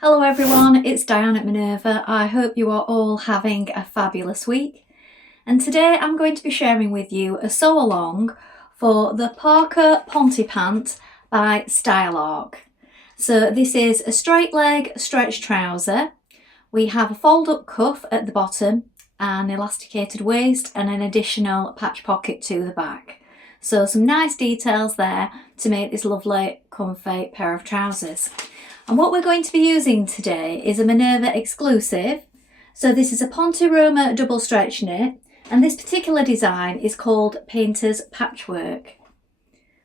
Hello everyone, it's Dianne at Minerva. I hope you are all having a fabulous week. And today I'm going to be sharing with you a sew along for the Parker Ponte Pants by Sewalong. So this is a straight leg stretch trouser. We have a fold up cuff at the bottom, an elasticated waist and an additional patch pocket to the back. So some nice details there to make this lovely comfy pair of trousers. And what we're going to be using today is a Minerva exclusive. So this is a Ponte Roma double stretch knit, and this particular design is called Painter's Patchwork.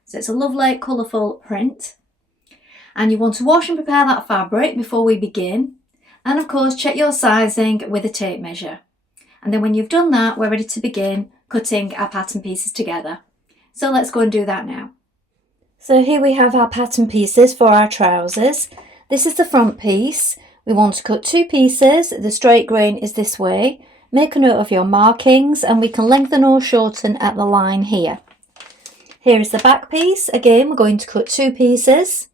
So it's a lovely colourful print. And you want to wash and prepare that fabric before we begin. And of course, check your sizing with a tape measure. And then when you've done that, we're ready to begin cutting our pattern pieces together. So let's go and do that now. So here we have our pattern pieces for our trousers. This is the front piece. We want to cut two pieces. The straight grain is this way. Make a note of your markings and we can lengthen or shorten at the line here. Here is the back piece. Again, we're going to cut two pieces.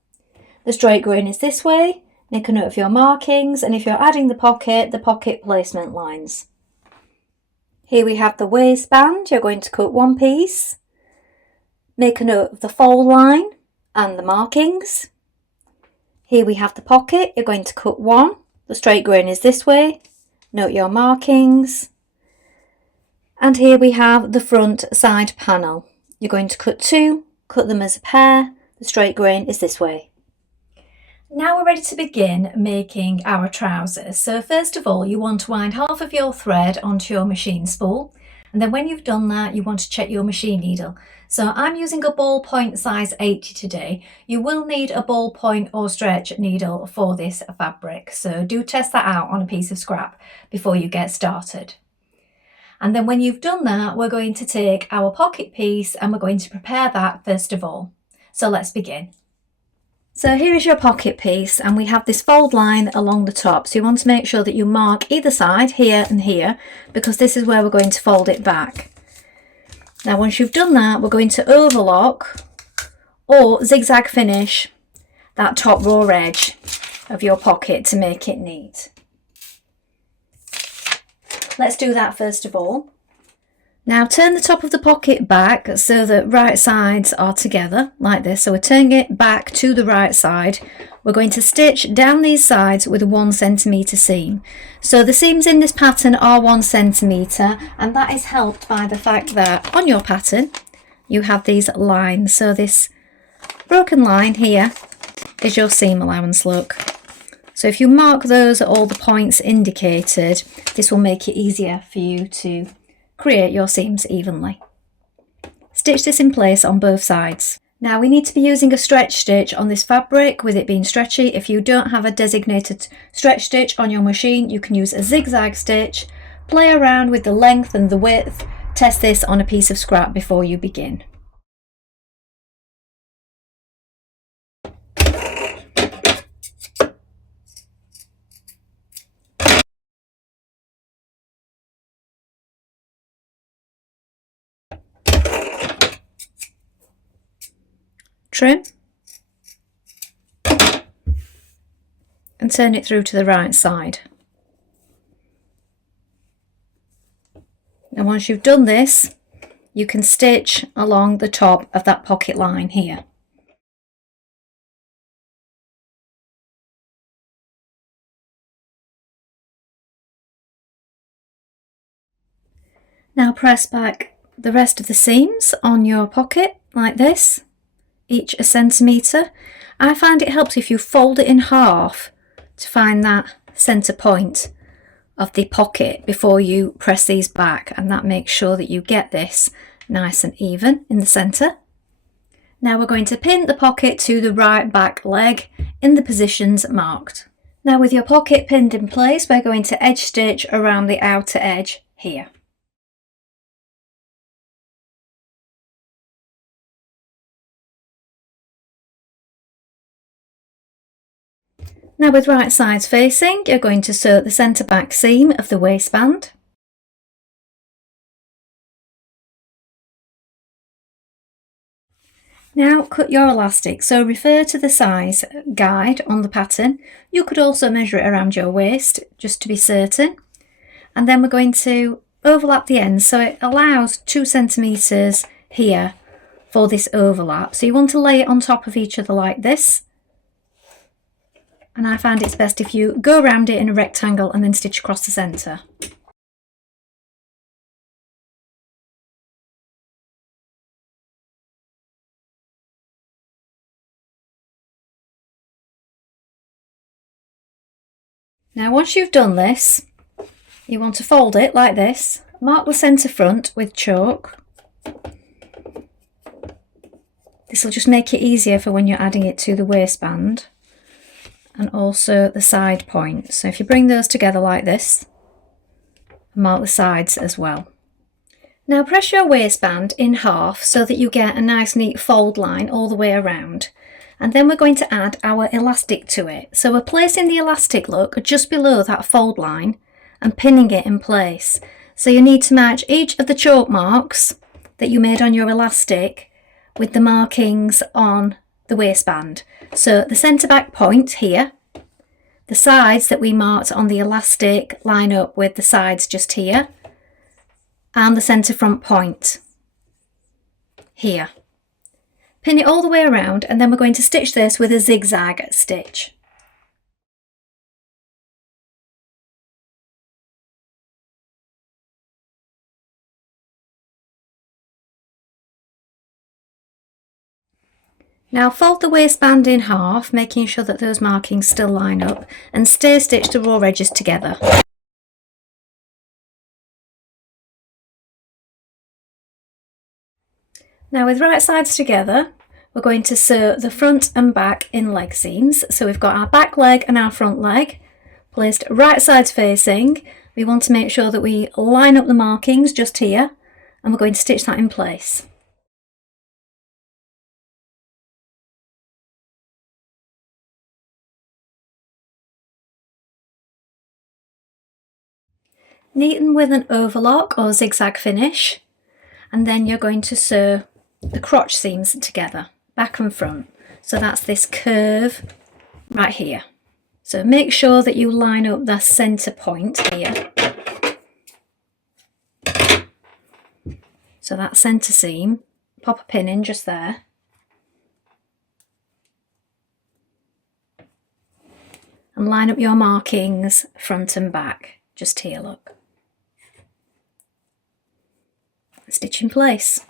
The straight grain is this way. Make a note of your markings, and if you're adding the pocket placement lines. Here we have the waistband. You're going to cut one piece. Make a note of the fold line and the markings. Here we have the pocket. You're going to cut one. The straight grain is this way. Note your markings. And here we have the front side panel. You're going to cut two, cut them as a pair. The straight grain is this way. Now we're ready to begin making our trousers. So first of all, you want to wind half of your thread onto your machine spool. And then when you've done that, you want to check your machine needle. So I'm using a ballpoint size 80 today. You will need a ballpoint or stretch needle for this fabric. So do test that out on a piece of scrap before you get started. And then when you've done that, we're going to take our pocket piece and we're going to prepare that first of all. So let's begin. So here is your pocket piece, and we have this fold line along the top. So you want to make sure that you mark either side, here and here, because this is where we're going to fold it back. Now once you've done that, we're going to overlock or zigzag finish that top raw edge of your pocket to make it neat. Let's do that first of all. Now turn the top of the pocket back so that right sides are together like this. So we're turning it back to the right side. We're going to stitch down these sides with a 1 centimetre seam. So the seams in this pattern are 1 centimetre, and that is helped by the fact that on your pattern you have these lines. So this broken line here is your seam allowance, look. So if you mark those at all the points indicated, this will make it easier for you to create your seams evenly. Stitch this in place on both sides. Now we need to be using a stretch stitch on this fabric with it being stretchy. If you don't have a designated stretch stitch on your machine, you can use a zigzag stitch. Play around with the length and the width. Test this on a piece of scrap before you begin. Trim and turn it through to the right side. And once you've done this, you can stitch along the top of that pocket line here. Now press back the rest of the seams on your pocket like this, each a centimetre. I find it helps if you fold it in half to find that centre point of the pocket before you press these back, and that makes sure that you get this nice and even in the centre. Now we're going to pin the pocket to the right back leg in the positions marked. Now with your pocket pinned in place, we're going to edge stitch around the outer edge here. Now with right sides facing, you're going to sew the centre back seam of the waistband. Now cut your elastic, so refer to the size guide on the pattern. You could also measure it around your waist just to be certain. And then we're going to overlap the ends, so it allows 2 centimetres here for this overlap. So you want to lay it on top of each other like this. And I find it's best if you go around it in a rectangle and then stitch across the centre. Now once you've done this, you want to fold it like this, mark the centre front with chalk. This will just make it easier for when you're adding it to the waistband, and also the side points. So if you bring those together like this, mark the sides as well. Now press your waistband in half so that you get a nice neat fold line all the way around. And then we're going to add our elastic to it. So we're placing the elastic look just below that fold line and pinning it in place. So you need to match each of the chalk marks that you made on your elastic with the markings on the waistband. So the centre back point here, the sides that we marked on the elastic line up with the sides just here, and the centre front point here. Pin it all the way around, and then we're going to stitch this with a zigzag stitch. Now fold the waistband in half, making sure that those markings still line up, and stay stitch the raw edges together. Now with right sides together, we're going to sew the front and back in leg seams. So we've got our back leg and our front leg placed right sides facing. We want to make sure that we line up the markings just here, and we're going to stitch that in place. Neaten with an overlock or zigzag finish, and then you're going to sew the crotch seams together, back and front. So that's this curve right here. So make sure that you line up the centre point here. So that centre seam, pop a pin in just there. And line up your markings front and back, just here, look. Stitch in place.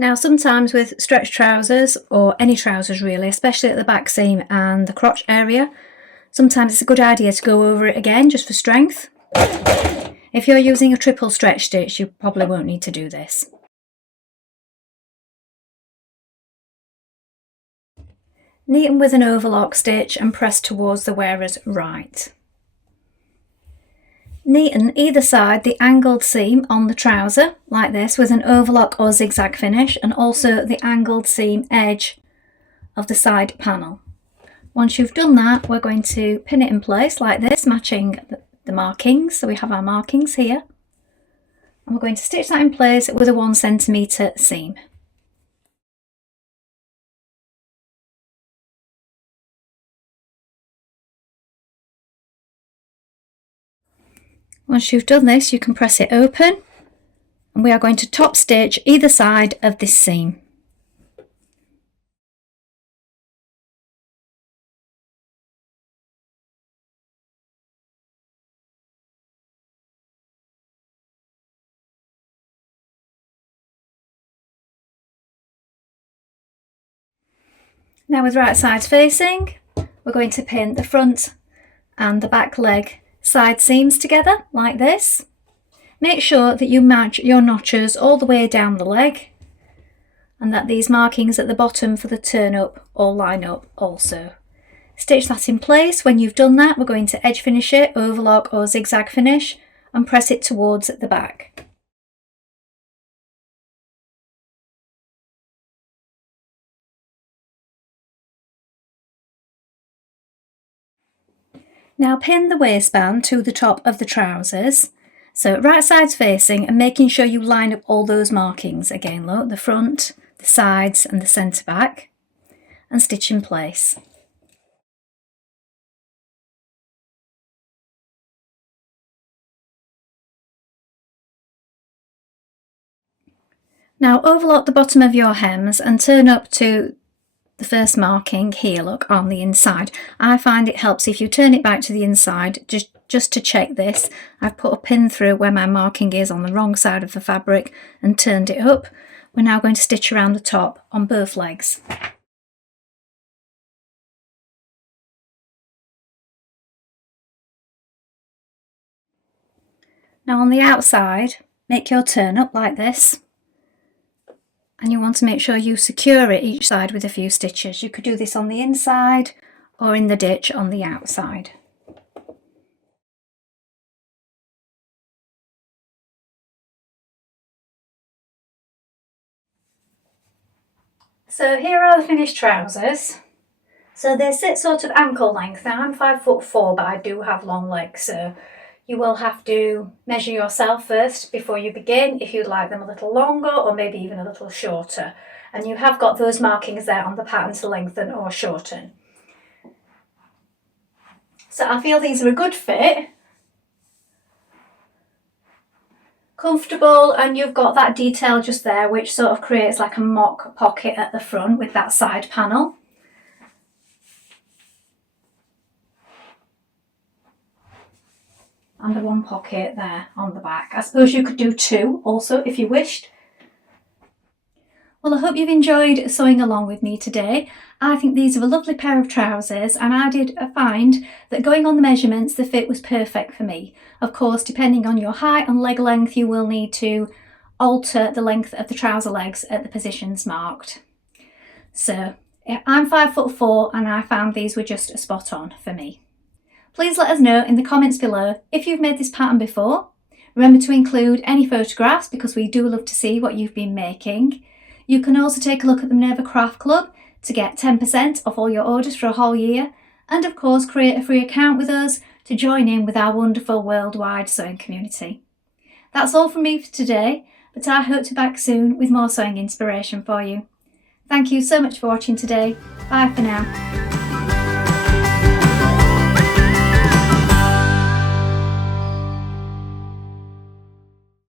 Now sometimes with stretch trousers, or any trousers really, especially at the back seam and the crotch area, sometimes it's a good idea to go over it again just for strength. If you're using a triple stretch stitch, you probably won't need to do this. Neaten with an overlock stitch and press towards the wearer's right. Neaten either side the angled seam on the trouser like this with an overlock or zigzag finish, and also the angled seam edge of the side panel. Once you've done that, we're going to pin it in place like this, matching the markings. So we have our markings here, and we're going to stitch that in place with a 1 centimetre seam. Once you've done this, you can press it open, and we are going to top stitch either side of this seam. Now with right sides facing, we're going to pin the front and the back leg side seams together like this. Make sure that you match your notches all the way down the leg, and that these markings at the bottom for the turn up all line up also. Stitch that in place. When you've done that, we're going to edge finish it, overlock or zigzag finish, and press it towards the back. Now pin the waistband to the top of the trousers. So right sides facing and making sure you line up all those markings again, look, the front, the sides and the centre back, and stitch in place. Now overlock the bottom of your hems and turn up to the first marking here, look, on the inside. I find it helps if you turn it back to the inside, just to check this. I've put a pin through where my marking is on the wrong side of the fabric and turned it up. We're now going to stitch around the top on both legs. Now on the outside, make your turn up like this. And you want to make sure you secure it each side with a few stitches. You could do this on the inside or in the ditch on the outside. So here are the finished trousers. So they sit sort of ankle length. Now I'm 5'4", but I do have long legs, so you will have to measure yourself first before you begin if you'd like them a little longer or maybe even a little shorter. And you have got those markings there on the pattern to lengthen or shorten. So I feel these are a good fit, comfortable, and you've got that detail just there which sort of creates like a mock pocket at the front with that side panel. And the one pocket there on the back. I suppose you could do two also if you wished. Well, I hope you've enjoyed sewing along with me today. I think these are a lovely pair of trousers, and I did find that going on the measurements, the fit was perfect for me. Of course, depending on your height and leg length, you will need to alter the length of the trouser legs at the positions marked. So I'm 5'4" and I found these were just spot on for me. Please let us know in the comments below if you've made this pattern before. Remember to include any photographs because we do love to see what you've been making. You can also take a look at the Minerva Craft Club to get 10% off all your orders for a whole year, and of course create a free account with us to join in with our wonderful worldwide sewing community. That's all from me for today, but I hope to be back soon with more sewing inspiration for you. Thank you so much for watching today. Bye for now.